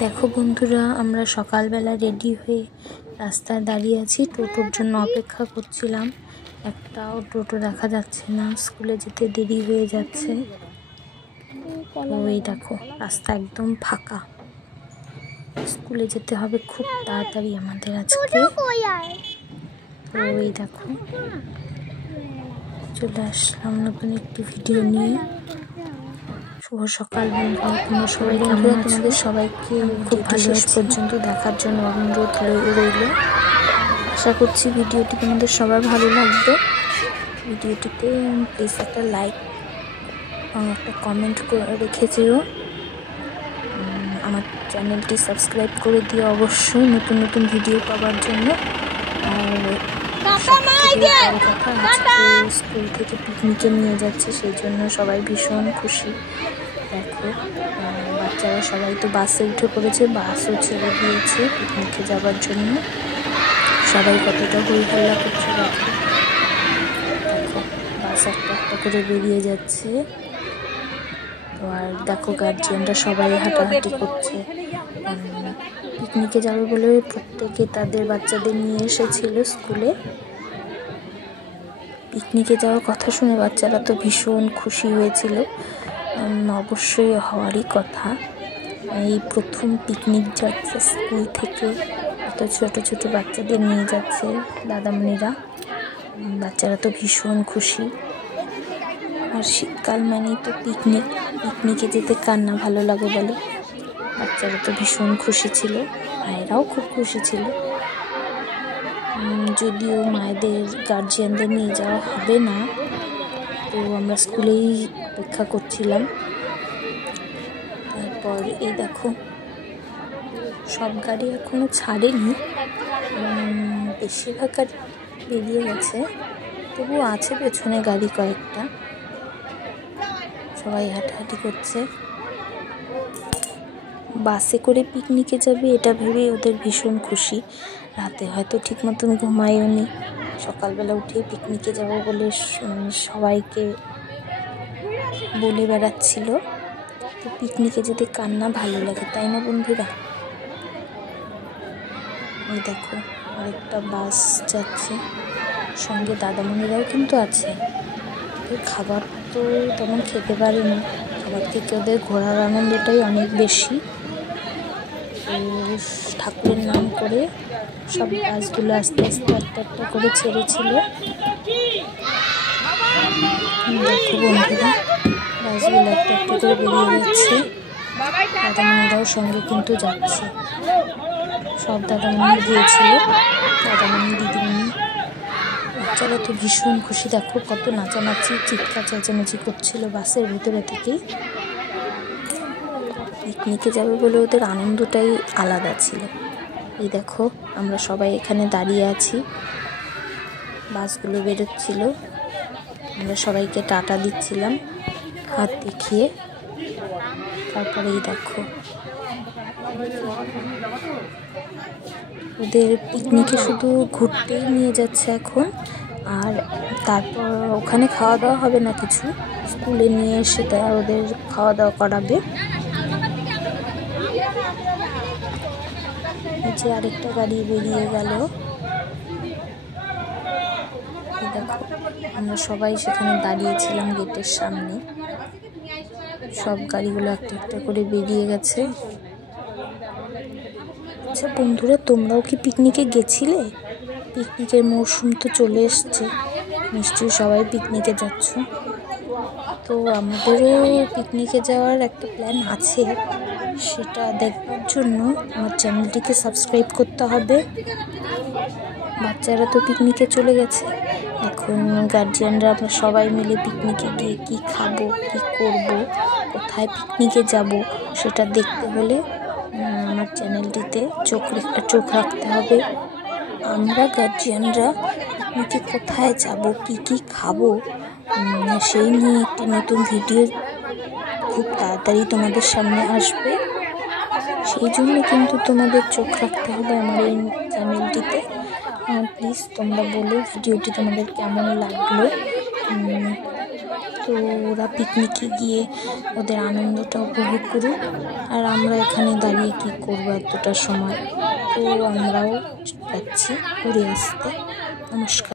দেখো বন্ধুরা, আমরা সকালবেলা রেডি হয়ে রাস্তায় দাঁড়িয়ে আছি, টোটোর জন্য অপেক্ষা করছিলাম। একটাও টোটো দেখা যাচ্ছে না, স্কুলে যেতে দেরি হয়ে যাচ্ছে। ওই দেখো রাস্তা একদম ফাঁকা, স্কুলে যেতে হবে খুব তাড়াতাড়ি আমাদের আজকে। তো ওই দেখো চলে আসলাম নতুন একটি ভিডিও নিয়ে। শুভ সকাল বন্ধুরা, তোমরা সবাই কেমন আছো? তোমাদের সবাইকে খুব ভালো শেষ পর্যন্ত দেখার জন্য অনুরোধ রইল। আশা করছি ভিডিওটি তোমাদের সবার ভালো লাগবে। ভিডিওটিতে প্লিজ একটা লাইক একটা কমেন্ট রেখে যেও। আমার চ্যানেলটি সাবস্ক্রাইব করে দিও অবশ্যই নতুন নতুন ভিডিও পাওয়ার জন্য। আর কথা, আজকে স্কুল থেকে পিকনিকে নিয়ে যাচ্ছে, সেই জন্য সবাই ভীষণ খুশি। দেখো বাচ্চারা সবাই তো বাসে উঠে পড়েছে, বাসও ছেড়ে দিয়েছে পিকনিকে যাওয়ার জন্য। সবাই কতটা হই হল্লা করছে দেখো। বাস একটা একটা করে বেরিয়ে যাচ্ছে। তো আর দেখো গার্জিয়ানরা সবাই হাঁটাহাঁটি করছে। পিকনিকে যাবে বলে প্রত্যেকে তাদের বাচ্চাদের নিয়ে এসেছিল স্কুলে। পিকনিকে যাওয়ার কথা শুনে বাচ্চারা তো ভীষণ খুশি হয়েছিল, অবশ্যই হওয়ারই কথা। এই প্রথম পিকনিক যাচ্ছে স্কুল থেকে, এত ছোট ছোট বাচ্চাদের নিয়ে যাচ্ছে দাদামণিরা। বাচ্চারা তো ভীষণ খুশি। আর শীতকাল মানেই তো পিকনিকে যেতে কার না ভালো লাগে বলো। বাচ্চারা তো ভীষণ খুশি ছিল, মায়েরাও খুব খুশি ছিল। যদিও মায়েদের গার্জিয়ানদের নিয়ে যাওয়া হবে না, তো আমরা স্কুলেই অপেক্ষা করছিলাম। তারপর এই দেখো সব গাড়ি এখনো ছাড়েনি, বেশিরভাগ গাড়ি বেরিয়ে গেছে, তবুও আছে পেছনে গাড়ি কয়েকটা। সবাই হাঁটাহাঁটি করছে। বাসে করে পিকনিকে যাবে এটা ভেবে ওদের ভীষণ খুশি। রাতে হয়তো ঠিক মতন ঘুমায়ও নি, সকালবেলা উঠে পিকনিকে যাবো বলে সবাইকে বলে বেড়াচ্ছিল। তো পিকনিকে যেতে কার না ভালো লাগে, তাই না বন্ধুরা? এই দেখো আরেকটা বাস যাচ্ছে, সঙ্গে দাদামণিরাও কিন্তু আছে। খাবার তো তেমন খেতে পারে না, খাবার থেকে ওদের ঘোরার আনন্দটাই অনেক বেশি। ঠাকুরের নাম করে সব বাসগুলো আস্তে আস্তে একটা একটা করে ছেড়েছিল। দেখো বন্ধুরা বাসগুলো একটা একটা করে বেরিয়ে যাচ্ছে। দাদামণিরাও সঙ্গে কিন্তু যাচ্ছে, সব দাদামণি গিয়েছিল, দাদামণি দিদিমণি। বাচ্চারা তো ভীষণ খুশি, দেখো কত নাচানাচি চিৎকার চেঁচামেচি করছিল বাসের ভিতরে থেকেই। পিকনিকে যাবে বলে ওদের আনন্দটাই আলাদা ছিল। এই দেখো আমরা সবাই এখানে দাঁড়িয়ে আছি, বাসগুলো বেরোচ্ছিল, আমরা সবাইকে টাটা দিচ্ছিলাম হাত দেখিয়ে। তারপরে এই দেখো ওদের পিকনিকে শুধু ঘুরতেই নিয়ে যাচ্ছে এখন, আর তারপর ওখানে খাওয়া দাওয়া হবে না কিছু, স্কুলে নিয়ে এসে তারা ওদের খাওয়া দাওয়া করাবে। যে আরেকটা গাড়ি বেরিয়ে গেল। দেখো আমরা সবাই সেখানে দাঁড়িয়েছিলাম গেটের সামনে, সব গাড়িগুলো একটা একটা করে বেরিয়ে গেছে। আচ্ছা বন্ধুরা, তোমরাও কি পিকনিকে গেছিলে? পিকনিকের মরশুম তো চলে এসছে, নিশ্চয়ই সবাই পিকনিকে যাচ্ছ। তো আমাদেরও পিকনিকে যাওয়ার একটা প্ল্যান আছে, সেটা দেখবার জন্য আমার চ্যানেলটিকে সাবস্ক্রাইব করতে হবে। বাচ্চারা তো পিকনিকে চলে গেছে, এখন গার্জিয়ানরা আমরা সবাই মিলে পিকনিকে গিয়ে কি খাবো, কি করব, কোথায় পিকনিকে যাব, সেটা দেখতে হলে আমার চ্যানেলটিতে চোখ রাখতে হবে। আমরা গার্জিয়ানরা পিকনিকে কোথায় যাব, কি কি খাবো, সেই নিয়ে একটি নতুন ভিডিও খুব তাড়াতাড়ি তোমাদের সামনে আসবে। সেই জন্য কিন্তু তোমাদের চোখ রাখতে হবে আমার এই চ্যানেলটিতে। প্লিজ তোমরা বলো ভিডিওটি তোমাদের কেমন লাগলো। তো ওরা পিকনিকে গিয়ে ওদের আনন্দটা উপভোগ করুক, আর আমরা এখানে দাঁড়িয়ে কী করবো এতটা সময়। তো আমরাও যাচ্ছি ঘুরে আসতে। নমস্কার।